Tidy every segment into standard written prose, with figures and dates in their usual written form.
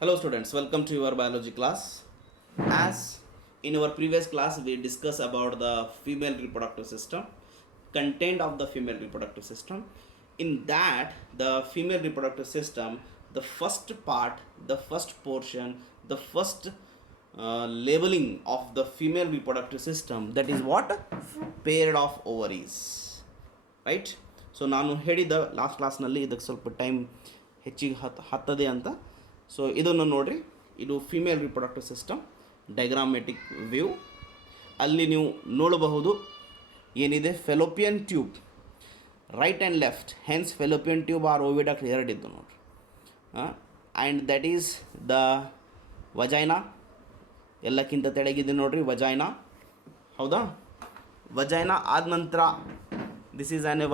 Hello students, welcome to your biology class. As in our previous class we discussed about the female reproductive system, content of the female reproductive system. In that the female reproductive system, the first part, the first portion, the first labeling of the female reproductive system, that is what? Pair of ovaries, right. So ನಾನು ಹೇಳಿದ್ದ last ಕ್ಲಾಸ್ನಲ್ಲಿ ಇದಕ್ಕೆ ಸ್ವಲ್ಪ time ಹೆಚ್ಚಿಗೆ ಹತ್ತದೆ ಅಂತ. So ಇದನ್ನು ನೋಡಿರಿ, ಇದು female reproductive system diagrammatic view. ಅಲ್ಲಿ ನೀವು ನೋಡಬಹುದು ಏನಿದೆ, fallopian tube right and left, hence fallopian tube or oviduct ಎರಡಿದ್ದು ನೋಡಿರಿ. And that is the vagina, ಎಲ್ಲಕ್ಕಿಂತ ತೆಳಗಿದೆ ನೋಡಿರಿ ವಜೈನಾ, ಹೌದಾ. ವಜೈನಾ ಆದ ನಂತರ this is an a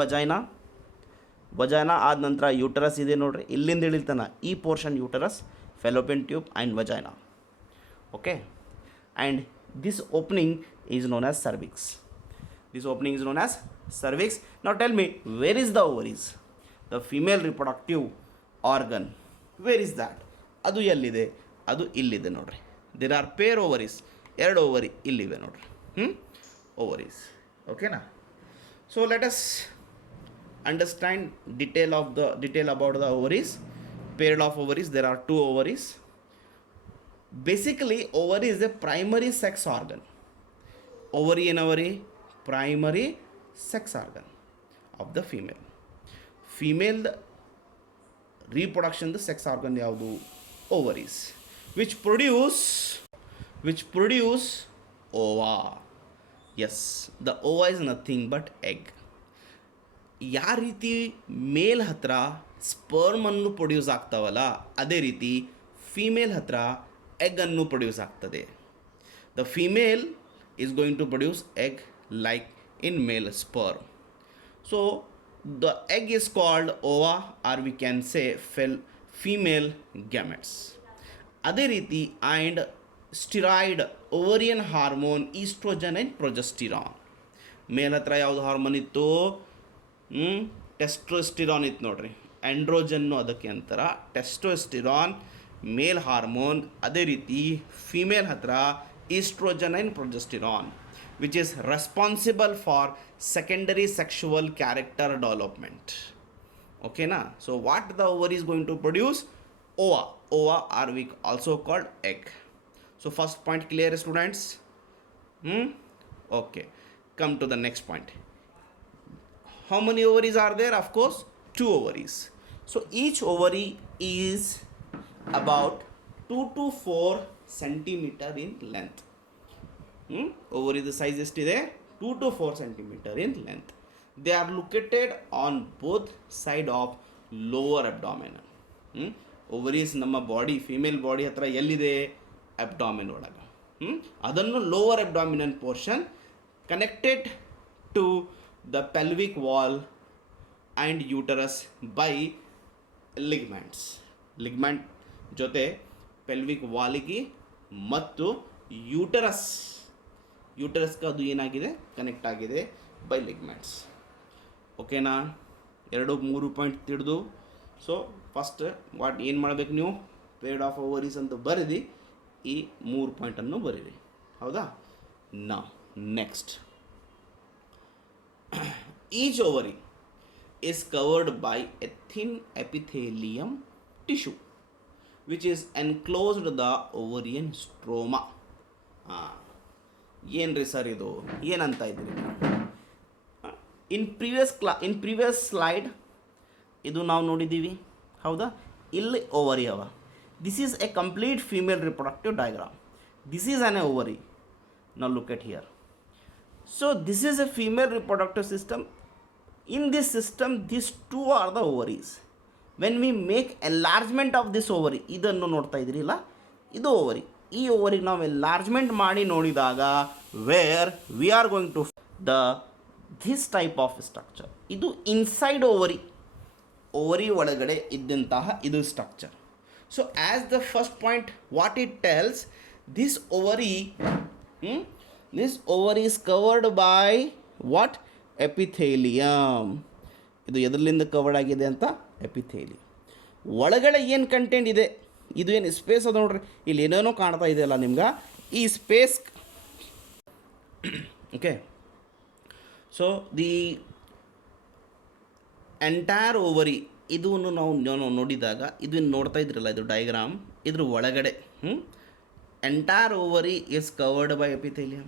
vagina ಆದ ನಂತರ ಯೂಟರಸ್ ಇದೆ ನೋಡಿರಿ, ಇಲ್ಲಿಂದ ಇಳಿತಾನ ಈ portion uterus, fallopian tube and vagina. Okay, and this opening is known as cervix. Now tell me, where is the ovaries? The female reproductive organ, where is that? ಅದು ಎಲ್ಲಿದೆ? ಅದು ಇಲ್ಲಿದೆ ನೋಡ್ರಿ. ದೇರ್ ಆರ್ ಪೇರ್ ಓವರೀಸ್, ಎರಡು ovary ಇಲ್ಲಿವೆ ನೋಡ್ರಿ, ovaries. ಓಕೆನಾ? So let us understand detail about the ovaries. Pair of ovaries, there are two ovaries. Basically ovary is a primary sex organ. Ovary and ovary, primary sex organ of the female reproduction, the sex organ ಯಾವುದು? ovaries, which produce ova. Yes, the ova is nothing but egg. ಯಾವ ರೀತಿ ಮೇಲ್ ಹತ್ರ ಸ್ಪರ್ಮನ್ನು produce ಆಗ್ತಾವಲ್ಲ, ಅದೇ ರೀತಿ female ಹತ್ರ ಎಗ್ಗನ್ನು produce ಆಗ್ತದೆ. The female is going to produce egg like in male sperm. So the egg is called ova, or we can say female gametes. ಅದೇ ರೀತಿ and steroid, ovarian hormone, estrogen and progesterone. Male ಹತ್ರ ಯಾವುದು hormone ಇತ್ತು? Testosterone ಇತ್ತು ನೋಡ್ರಿ. ಆ್ಯಂಡ್ರೋಜನ್ನು ಅದಕ್ಕೆ ಅಂತರ, testosterone ಮೇಲ್ hormone. ಅದೇ ರೀತಿ ಫಿಮೇಲ್ ಹತ್ರ estrogen and progesterone, which is responsible for secondary sexual character development. ಓಕೆನಾ? So what the over is going to produce? ova are we also called egg. So first point clear, students? Okay, come to the next point. How many ovaries are there? Of course, two ovaries. So each ovary is about 2 to 4 centimeter in length. Ovary the size ಎಷ್ಟಿದೆ? 2 to 4 centimeter in length. They are located on both side of lower abdomen. Ovaries ನಮ್ಮ body, female body ಹತ್ರ ಎಲ್ಲಿದೆ? Abdomen ಒಳಗೆ. ಅದನ್ನು lower abdominal portion connected to the pelvic wall and uterus by ligaments. Ligament ಜೊತೆ ಪೆಲ್ವಿಕ್ ವಾಲಿಗೆ ಮತ್ತು ಯೂಟರಸ್ಗೆ ಅದು ಏನಾಗಿದೆ? ಕನೆಕ್ಟ್ ಆಗಿದೆ ಬೈ ಲಿಗ್ಮೆಂಟ್ಸ್. ಓಕೆನಾ? 2-3 ಪಾಯಿಂಟ್ ತಿಳಿದು. ಸೊ ಫಸ್ಟ್ ಏನು ಮಾಡಬೇಕು ನೀವು? ಪೇರ್ಡ್ ಆಫ್ ಓವರೀಸ್ ಅಂತ ಬರೀರಿ, ಈ 3 ಪಾಯಿಂಟನ್ನು ಬರೀರಿ, ಹೌದಾ? ನಾ next, each ovary is covered by a thin epithelium tissue which is enclosed the ovarian stroma. ಏನ್ರಿ ಸರ್ ಇದು? ಏನಂತ ಇದ್ದೀರಿ? ಇನ್ ಪ್ರೀವಿಯಸ್ ಸ್ಲೈಡ್ ಇದು ನಾವು ನೋಡಿದ್ದೀವಿ, ಹೌದಾ? ಇಲ್ಲಿ ಓವರಿ ಅವ. This is A complete female reproductive diagram. This is on A ovary. Now look at here. So this is A female reproductive system. In this system, these two are the ovaries. When we make enlargement of this ovary, ಇದನ್ನು ನೋಡ್ತಾ ಇದ್ದೀರಿಲ್ಲ, ಇದು ovary. ಈ ಓವರಿಗೆ ನಾವು enlargement ಮಾಡಿ ನೋಡಿದಾಗ where we are going to this type of structure. ಇದು inside ovary ಒಳಗಡೆ ಇದ್ದಂತಹ ಇದು structure. So as the first point what it tells, this ovary is covered by what? Epithelium. ಇದು ಎದರಲ್ಲಿಂದ ಕವರ್ಡ್ ಆಗಿದೆ ಅಂತ? ಎಪಿಥೇಲಿಯಮ್. ಒಳಗಡೆ ಏನು ಕಂಟೆಂಟ್ ಇದೆ? ಇದು ಏನು ಸ್ಪೇಸ್ ಅದ ನೋಡ್ರಿ, ಇಲ್ಲಿ ಏನೇನೋ ಕಾಣ್ತಾ ಇದೆಯಲ್ಲ ನಿಮ್ಗೆ, ಈ space. Okay, so the entire ovary ಇದನ್ನು ನಾವು ನೋಡಿದಾಗ ಇದು ನೋಡ್ತಾ ಇದ್ರಲ್ಲ, ಇದು ಡಯಾಗ್ರಾಮ್, ಇದ್ರ ಒಳಗಡೆ entire ovary is covered by epithelium.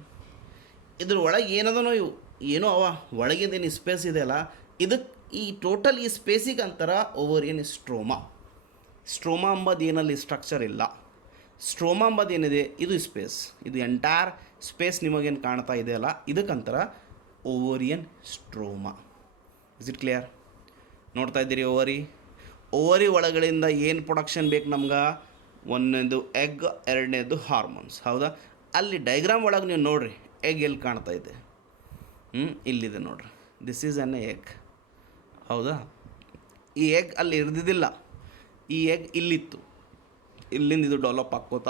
ಇದ್ರ ಒಳಗೆ ಏನದನೋ ಇವು ಏನೋ ಅವ ಒಳಗಿಂದೇನು ಸ್ಪೇಸ್ ಇದೆಯಲ್ಲ, ಇದಕ್ಕೆ ಈ ಟೋಟಲ್ ಈ ಸ್ಪೇಸಿಗೆ ಅಂತರ ಓವರಿಯನ್ ಸ್ಟ್ರೋಮಾ. ಸ್ಟ್ರೋಮಾ ಅಂಬದು ಏನಲ್ಲಿ ಸ್ಟ್ರಕ್ಚರ್ ಇಲ್ಲ. ಸ್ಟ್ರೋಮಾ ಅಂಬದು ಏನಿದೆ ಇದು ಸ್ಪೇಸ್. ಇದು ಎಂಟೈರ್ ಸ್ಪೇಸ್ ನಿಮಗೇನು ಕಾಣ್ತಾ ಇದೆಯಲ್ಲ, ಇದಕ್ಕಂತರ ovarian stroma. Is it clear? ನೋಡ್ತಾ ಇದ್ದೀರಿ ಓವರಿ. ಓವರಿ ಒಳಗಡೆಯಿಂದ ಏನು ಪ್ರೊಡಕ್ಷನ್ ಬೇಕು ನಮ್ಗೆ? ಒಂದನೇದು ಎಗ್, ಎರಡನೇದು ಹಾರ್ಮೋನ್ಸ್. ಹೌದಾ? ಅಲ್ಲಿ ಡಯಾಗ್ರಾಮ್ ಒಳಗೆ ನೀವು ನೋಡಿರಿ, ಎಗ್ ಎಲ್ಲಿ ಕಾಣ್ತಾ ಇದೆ? ಇಲ್ಲಿದೆ ನೋಡ್ರಿ, ದಿಸ್ ಈಸ್ ಅನ್ ಎಗ್. ಹೌದಾ? ಈ ಎಗ್ ಅಲ್ಲಿ ಇರ್ದಿದ್ದಿಲ್ಲ, ಈ ಎಗ್ ಇಲ್ಲಿತ್ತು. ಇಲ್ಲಿಂದ ಇದು ಡೆವಲಪ್ ಹಾಕ್ಕೋತ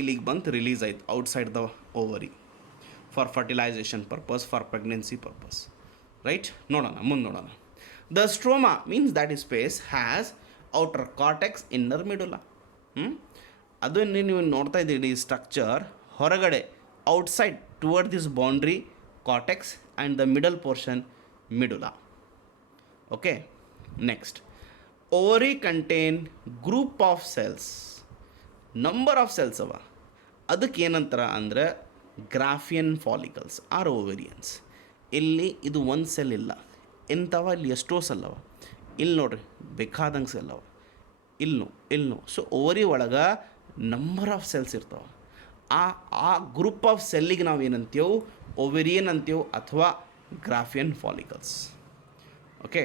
ಇಲ್ಲಿಗೆ ಬಂತು, ರಿಲೀಸ್ ಆಯಿತು outside the ovary for fertilisation purpose, for pregnancy purpose. Right? ನೋಡೋಣ, ಮುಂದೆ ನೋಡೋಣ. The stroma means that is space has outer cortex, inner medulla. ಅದನ್ನೇ ನೀವು ನೋಡ್ತಾ ಇದ್ದೀರಿ, ಈ ಸ್ಟ್ರಕ್ಚರ್ ಹೊರಗಡೆ outside toward this boundary cortex and the middle portion medulla. Okay, next, ovary contain group of cells. Number of cells ಅವ. ಅದಕ್ಕೆ ಏನಂತಾರ ಅಂದರೆ ಗ್ರಾಫಿಯನ್ ಫಾಲಿಕಲ್ಸ್ ಆರ್ ಓವೇರಿಯನ್ಸ್. ಇಲ್ಲಿ ಇದು ಒಂದು ಸೆಲ್ ಇಲ್ಲ, ಎಂಥವ ಇಲ್ಲಿ ಎಷ್ಟೋ ಸೆಲ್ ಅವ. ಇಲ್ಲಿ ನೋಡ್ರಿ, ಬೇಕಾದಂಗೆ ಸೆಲ್ ಅವ. ಇಲ್ಲೂ ಸೊ ಓವರಿ ಒಳಗೆ ನಂಬರ್ ಆಫ್ ಸೆಲ್ಸ್ ಇರ್ತಾವೆ. ಆ ಗ್ರೂಪ್ ಆಫ್ ಸೆಲ್ಲಿಗೆ ನಾವು ಏನಂತೇವು? ಓವೇರಿಯನ್ ಅಂತೇವು ಅಥವಾ Graafian follicles. Okay,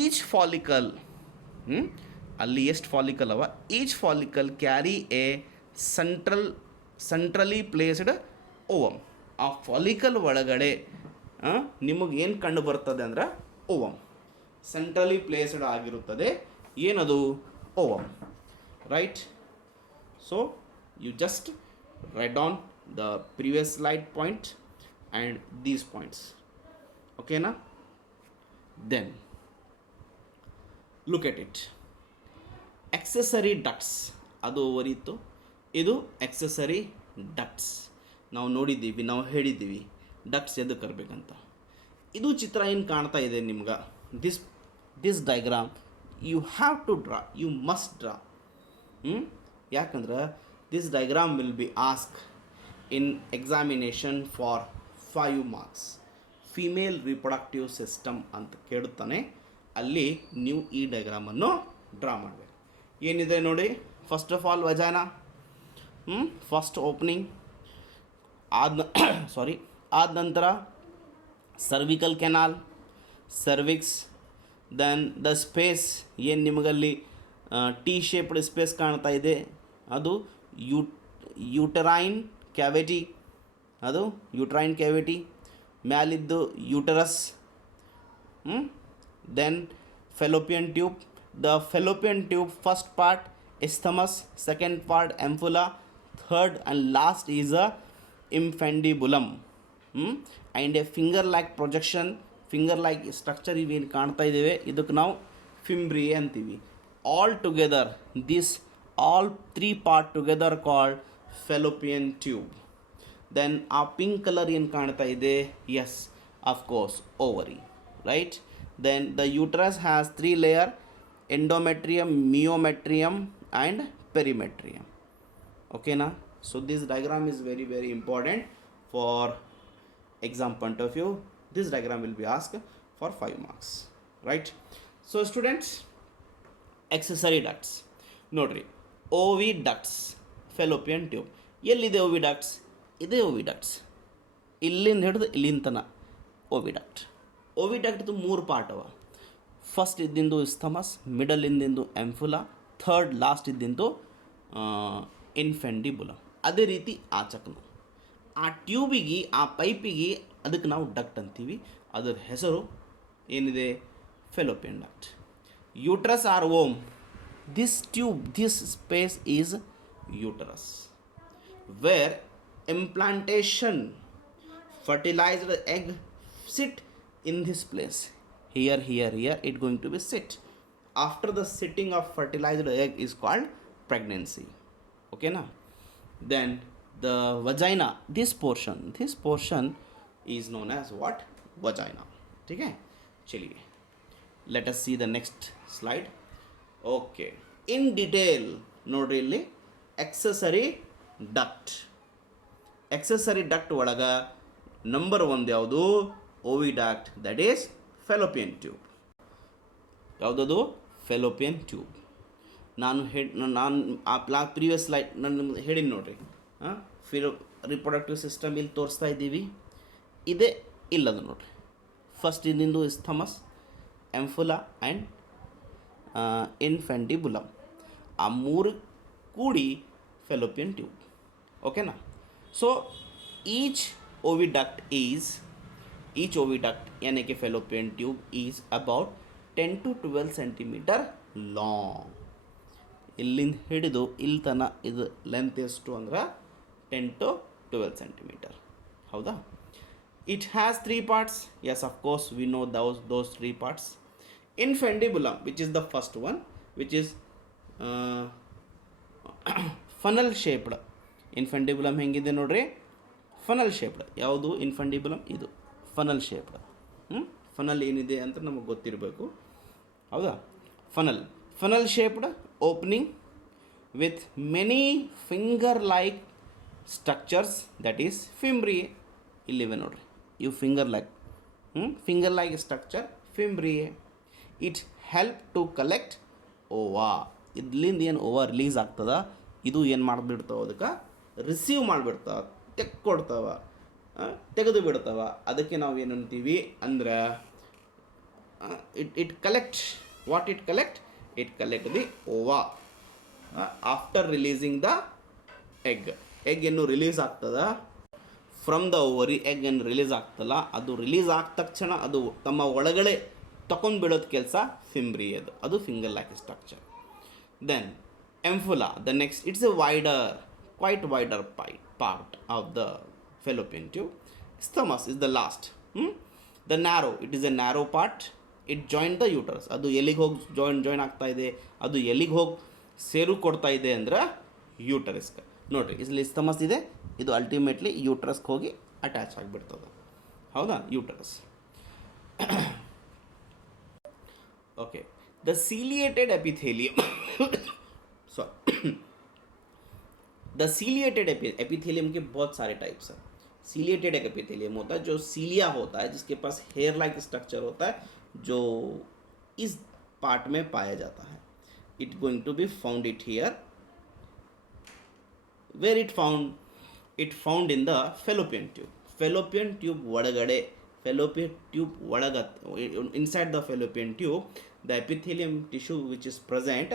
each follicle, ಅಲ್ಲಿ ಎಷ್ಟು ಫಾಲಿಕಲ್ ಅವ, each follicle carry A centrally placed ovum. ಆ ಫಾಲಿಕಲ್ ಒಳಗಡೆ ನಿಮಗೆ ಏನು ಕಂಡು ಬರ್ತದೆ ಅಂದರೆ ಓವಮ್. ಸೆಂಟ್ರಲಿ ಪ್ಲೇಸ್ಡ್ ಆಗಿರುತ್ತದೆ. ಏನದು? Ovum. Right? So you just write down the previous slide point and these points. ಓಕೆನಾ? Then look at it. Accessory ducts ಅದು ಓವರಿತ್ತು, ಇದು ಎಕ್ಸೆಸರಿ ಡಕ್ಟ್ಸ್. ನಾವು ನೋಡಿದ್ದೀವಿ, ನಾವು ಹೇಳಿದ್ದೀವಿ ಡಕ್ಟ್ಸ್ ಎದಕ್ಕೆ ಕರ್ಬೇಕಂತ. ಇದು ಚಿತ್ರ ಏನು ಕಾಣ್ತಾ ಇದೆ ನಿಮ್ಗೆ, this diagram you have to draw, you must draw. ಯಾಕಂದ್ರೆ this diagram will be ask in examination for 5 marks. Female reproductive system ಅಂತ ಕೇಳುತ್ತಾನೆ, ಅಲ್ಲಿ ನೀವು ಈ ಡಯಾಗ್ರಾಮನ್ನು ಡ್ರಾ ಮಾಡಬೇಕು. ಏನಿದೆ ನೋಡಿ, first of all vagina, first opening, ಆದ ನಂತರ cervical canal, cervix, then the space ಏನು ನಿಮಗಲ್ಲಿ ಟಿ ಶೇಪ್ಡ್ ಸ್ಪೇಸ್ ಕಾಣ್ತಾ ಇದೆ, ಅದು ಯೂಟರೈನ್ ಕ್ಯಾವಿಟಿ, ಅದು ಯೂಟ್ರೈನ್ ಕ್ಯಾವಿಟಿ. ಮ್ಯಾಲಿದ್ದು uterus. Then fallopian tube. The fallopian tube first part isthmus, second part ampulla, third and last is a infundibulum, and a finger like projection, finger like structure ಇವೇನು ಕಾಣ್ತಾ ಇದ್ದೇವೆ ಇದಕ್ಕೆ ನಾವು fimbriae ಅಂತೀವಿ. All together this all 3 part together called fallopian tube. Then ಆ pink colour ಏನು ಕಾಣ್ತಾ ಇದೆ, yes of course ovary. Right? Then the uterus has 3 layers, endometrium, meiometrium and perimetrium. Okay na? So this diagram is very very important for exam point of view. This diagram will be asked for 5 marks. Right? So students, accessory ducts nodri, oviducts, fallopian tube. ಎಲ್ಲಿದೆ oviducts? ಇದೆ oviducts. ಇಲ್ಲಿಂದ ಹಿಡಿದು ಇಲ್ಲಿಂದ ತನಕ oviduct. oviduct 3 part ಅವ. First ಇದ್ದಿಂದು isthmus, middle ಇಂದಿಂದು ampulla, third last ಇದ್ದಿಂದು ಇನ್ಫೆಂಡಿಬುಲಮ್. ಅದೇ ರೀತಿ ಆಚಕನು. ಆ ಟ್ಯೂಬಿಗೆ, ಆ ಪೈಪಿಗೆ ಅದಕ್ಕೆ ನಾವು ಡಕ್ಟ್ ಅಂತೀವಿ. ಅದರ ಹೆಸರು ಏನಿದೆ? Fallopian duct. Uterus or womb. This tube, this space is uterus, where implantation fertilized egg sit in this place. Here it going to be sit. after the setting of fertilized egg is called pregnancy. Okay na? Then the vagina, this portion is known as what? Vagina. Okay, chaliye, let us see the next slide. Okay, in detail ನೋಡ್ರಿ ಇಲ್ಲಿ accessory duct ಒಳಗ number 1 ಯಾವುದು? ಓವಿಡಕ್ಟ್, that is fallopian tube. ಯಾವುದದು? Fallopian tube. ನಾನು previous slide ನಾನು ಹೇಳಿನಿ ನೋಡ್ರಿ. Reproductive system ಇಲ್ಲಿ ತೋರಿಸ್ತಾ ಇದ್ದೀವಿ, ಇದೇ ಇಲ್ಲದು ನೋಡ್ರಿ. ಫಸ್ಟ್ ಇನ್ನಿಂದು ಇಸ್ಥಮಸ್, ಎಂಫುಲಾ ಆ್ಯಂಡ್ ಇನ್ಫೆಂಡಿಬುಲಮ್, ಆ ಮೂರು ಕೂಡಿ ಫೆಲೋಪಿಯನ್ ಟ್ಯೂಬ್. ಓಕೆನಾ? ಸೊ ಈಚ್ oviduct यानी कि fallopian tube is about 10 to 12 centimeter long. ಇಲ್ಲಿಂದ ಹಿಡಿದು ಇಲ್ಲಿ ತನ ಇದು ಲೆಂತ್ ಎಷ್ಟು ಅಂದ್ರೆ 10 to 12 centimeter. ಹೌದಾ? It has 3 parts. Yes, of course, we know those 3 parts. Infundibulum, which is the first one, which is funnel shaped. Infundibulum ಹೆಂಗಿದೆ ನೋಡ್ರಿ? Funnel shaped. ಯಾವುದು ಇನ್ಫಂಡಿಬುಲಮ್? ಇದು ಫನಲ್ ಶೇಪ್ಡ್. ಫನಲ್ ಏನಿದೆ ಅಂತ ನಮಗೆ ಗೊತ್ತಿರಬೇಕು. ಹೌದಾ? Funnel shaped opening with many finger like structures, that is fimbriae. ಇಲ್ಲಿವೆ ನೋಡ್ರಿ, ಇವು finger like structure fimbriae. It help to collect ova. ಇದ್ಲಿಂದ ಏನು ಓವಾ ರಿಲೀಸ್ ಆಗ್ತದ, ಇದು ಏನು ಮಾಡಿಬಿಡ್ತಾವ, ಅದಕ್ಕೆ ರಿಸೀವ್ ಮಾಡಿಬಿಡ್ತಾವ, ತೆಗೆದು ಬಿಡ್ತಾವ. ಅದಕ್ಕೆ ನಾವು ಏನು ಅಂತೀವಿ ಅಂದ್ರೆ it collect the Owa after releasing the egg. ಏನು ರಿಲೀಸ್ ಆಗ್ತದ ಫ್ರಮ್ ದ ಓವರಿ, ಎಗ್ ಏನು ರಿಲೀಸ್ ಆಗ್ತಲ್ಲ, ಅದು ರಿಲೀಸ್ ಆದ ತಕ್ಷಣ ಅದು ತಮ್ಮ ಒಳಗಡೆ ತಗೊಂಡು ಬಿಡೋದು ಕೆಲಸ ಫಿಂಬ್ರಿಯದು, ಅದು finger like structure. Then ampulla, the next, it's a quite wider part of the fallopian tube. Isthmus is the last. The narrow, it is a narrow part. It joined the uterus. ಅದು ಎಲ್ಲಿಗೆ ಹೋಗಿ join ಆಗ್ತಾ ಇದೆ, ಅದು ಎಲ್ಲಿಗೆ ಹೋಗಿ ಸೇರು ಕೊಡ್ತಾ ಇದೆ ಅಂದ್ರೆ ಯೂಟರಸ್ಗೆ. ನೋಡಿರಿ, ಇಲ್ಲಿ ಇಸ್ಥಮಸ್ ಇದೆ, ಇದು ಅಲ್ಟಿಮೇಟ್ಲಿ ಯೂಟ್ರಸ್ಗೆ ಹೋಗಿ ಅಟ್ಯಾಚ್ ಆಗಿಬಿಡ್ತದೆ. ಹೌದಾ? Uterus. Okay, the ciliated epithelium. The ciliated epithelium के बहुत सारे टाइप्स हैं. सीलिएटेड एक एपिथेलियम होता है जो सीलिया होता है, जिसके पास हेयर लाइक स्ट्रक्चर होता है, जो इस पार्ट में पाया जाता है. It going to be found it here. Where it found in the fallopian tube. Fallopian tube ಒಳಗಡೆ, fallopian tube inside the fallopian tube, the epithelium tissue which is present,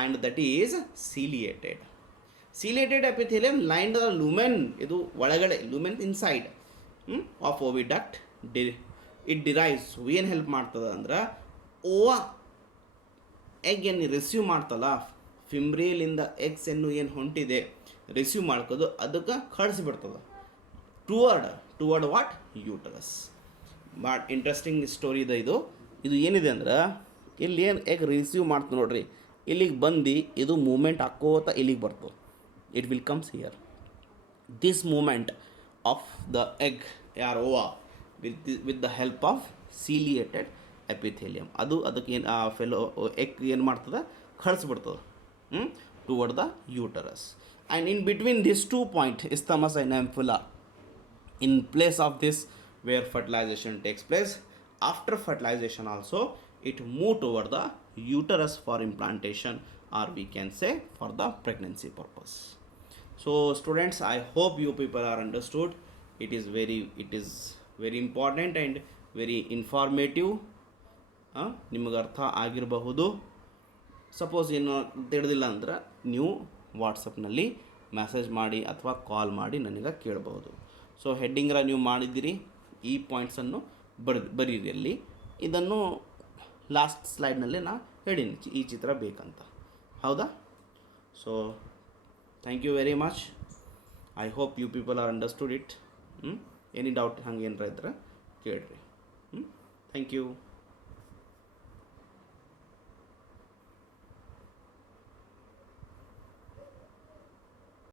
and that is ciliated. Ciliated epithelium lined the lumen, ಇದು ಒಳಗಡೆ, lumen inside of oviduct. It derives, ಏನು help ಮಾಡ್ತದ ಅಂದ್ರೆ ova egg ಏನು receive ಮಾಡ್ತಲ್ಲ, ಫಿಂಬ್ರಿಯಲಿಂದ eggs ಏನು ಹೊಂಟಿದೆ ರಿಸೀವ್ ಮಾಡ್ಕೋದು, ಅದಕ್ಕೆ ಕಳಿಸ್ಬಿಡ್ತದ toward what? Uterus. But interesting story ಇದೆ ಇದು ಏನಿದೆ ಅಂದ್ರೆ, ಇಲ್ಲಿ ಏನು ಎಗ್ ರಿಸೀವ್ ಮಾಡ್ತದೆ ನೋಡ್ರಿ, ಇಲ್ಲಿಗೆ ಬಂದು ಇದು ಮೂಮೆಂಟ್ ಹಾಕೋತ ಇಲ್ಲಿಗೆ ಬರ್ತದೆ. It will comes here. This movement of the egg or ova with the help of ciliated epithelium, ಅದಕ್ಕೆ ಫೆಲೋ ಎಗ್ ಏನು ಮಾಡ್ತದೆ, ಕಳಿಸ್ಬಿಡ್ತದೆ toward the uterus. And in between this 2 point, isthmus and ampulla, in place of this where fertilization takes place. After fertilization also it move toward the uterus for implantation, or we can say for the pregnancy purpose. So students, I hope you people are understood. It is very important and very informative. ನಿಮಗೆ ಅರ್ಥ ಆಗಿರಬಹುದು. Suppose ಏನು ತಿಳಿದಿಲ್ಲ ಅಂದ್ರೆ ನೀವು ವಾಟ್ಸಪ್ನಲ್ಲಿ message ಮಾಡಿ ಅಥವಾ ಕಾಲ್ ಮಾಡಿ ನನಗೆ ಕೇಳಬಹುದು. ಸೊ ಹೆಡ್ಡಿಂಗ್ರ ನೀವು ಮಾಡಿದ್ದೀರಿ, ಈ ಪಾಯಿಂಟ್ಸನ್ನು ಬರೀರಿ ಅಲ್ಲಿ. ಇದನ್ನು ಲಾಸ್ಟ್ ಸ್ಲೈಡ್ನಲ್ಲೇ ನಾ ಹೇಳೀನಿ ಈ ಚಿತ್ರ ಬೇಕಂತ. ಹೌದಾ? So thank you very much. I hope you people are understood it. Any doubt ಹಂಗೇನಾರ ಇದ್ರೆ ಕೇಳ್ರಿ. Thank you.